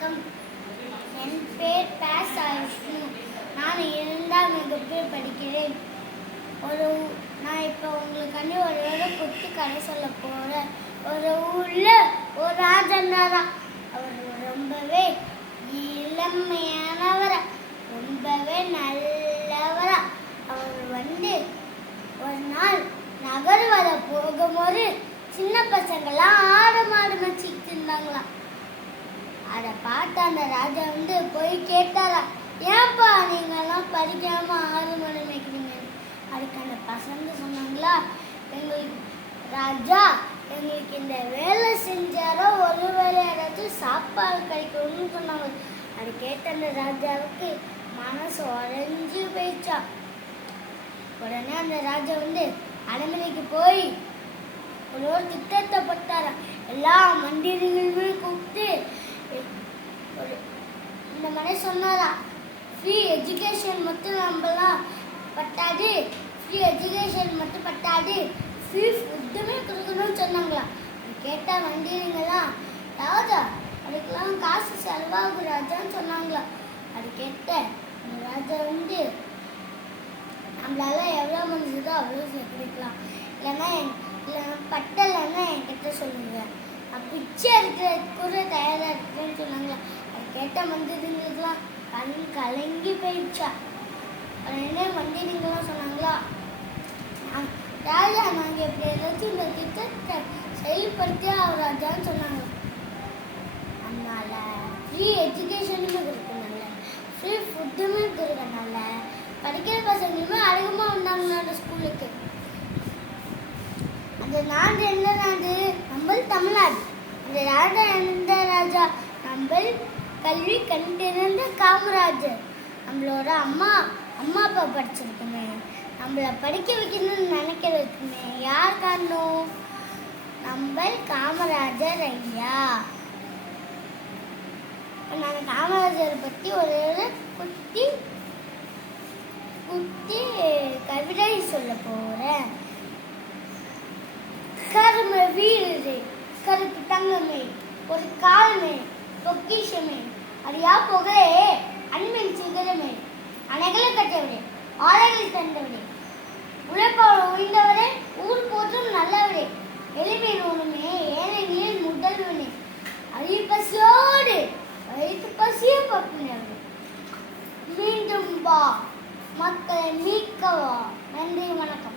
வணக்கம். என் பேர் விஷ்ணு. நான் 2ஆம் வகுப்பில் படிக்கிறேன். நான் இப்போ உங்களுக்காண்டி ஒரு குட்டி கதை சொல்ல போகிறேன். ஒரு ஊரில் ஒரு ராஜா. அவர் ரொம்பவே இளமையானவரா, ரொம்பவே நல்லவரா. அவர் ஒரு நாள் நகர்வர போகும்போது சின்ன பசங்களாம் ஆடு மாடு மச்சிக்கிட்டு இருந்தாங்களாம். அதை பார்த்து அந்த ராஜா போய் கேட்டாரா, ஏன்பா நீங்கெல்லாம் படிக்காம ஆடு மாடு மேய்க்கிறீங்க? அதுக்கு அந்த பசங்க சொன்னாங்களா, எங்களுக்கு இந்த வேலை செஞ்சாரோ ஒரு வேலை ஏதாச்சும் சாப்பாடு கிடைக்கணும்னு சொன்னாங்க. அது கேட்ட அந்த ராஜாவுக்கு மனசு உறைஞ்சு போயிடுச்சா. உடனே அந்த ராஜா அரண்மனைக்கு போய் ஒரு திட்டத்தை போட்டாரா. எல்லா மந்திரிகளுமே கூப்பிட்டு இந்த மாதிரி சொன்னாரா, ஃப்ரீ எஜுகேஷன் மட்டும் நம்மலாம் பட்டாது, ஃப்ரீ எஜுகேஷன் மட்டும் பட்டாது, ஃப்ரீ ஃபுட்டுமே கொடுக்கணும்னு சொன்னாங்களா. கேட்டா மந்திரிங்களாம், ராஜா அதுக்கெல்லாம் காசு செலவாகும் ராஜான்னு சொன்னாங்களா. அது கேட்ட அந்த ராஜா நம்மளால எவ்வளோ முடிஞ்சதோ அவ்வளோ சேர்க்கலாம், இல்லைன்னா பட்டலைன்னா என்கிட்ட சொல்லுங்க, பிச்சை இருக்கிற கூட தயாராக இருக்குன்னு சொன்னாங்களா. அது கேட்ட மந்திரிங்களுக்கெல்லாம் கண் கலங்கி போயிடுச்சா. உடனே மந்திரிங்கெல்லாம் சொன்னாங்களா, ராஜா நாங்கள் எப்படி ஏதாச்சும் இந்த திட்டத்தை செயல்படுத்தி ராஜான்னு சொன்னாங்க. அதனால ஃப்ரீ எஜுகேஷனுமே கொடுக்கணும்ல, ஃப்ரீ ஃபுட்டுமே கொடுக்கணும்ல, படிக்கிற பசங்களுமே அதிகமாக வந்தாங்க அந்த ஸ்கூலுக்கு. அந்த நாடு என்ன நாடு? நம்ம தமிழ்நாடு. அந்த ராஜா எந்த ராஜா? நம்ம கல்வி கண்டிருந்த காமராஜர். நம்மளோட அம்மா அப்பா படிச்சிருக்குமே, நம்மளை படிக்க வைக்கணும்னு நினைக்கிறதுக்குமே யார் காரணம்? நம்ம காமராஜர் ஐயா. நான் காமராஜரை பற்றி ஒரு குட்டி கவிதை சொல்ல போறேன். கரும வீரரே, கருப்பு தங்கமே, ஒரு காலமே, பொக்கிஷமே, அறியா புகழே, அன்பின் சிகரமே, அணைகளை கட்டியவரே, ஆலைகள் தந்தவரே, உழைப்பால் உயர்ந்தவரே, ஊர் போற்றும் நல்லவரே, எளிமை நூலுமே, ஏழைகளில் முதல்வனே, அறிவு பசியோடு வயிற்று பசியை பப்பினவரே, மீண்டும் வா, மக்களை மீட்கவா. நன்றி, வணக்கம்.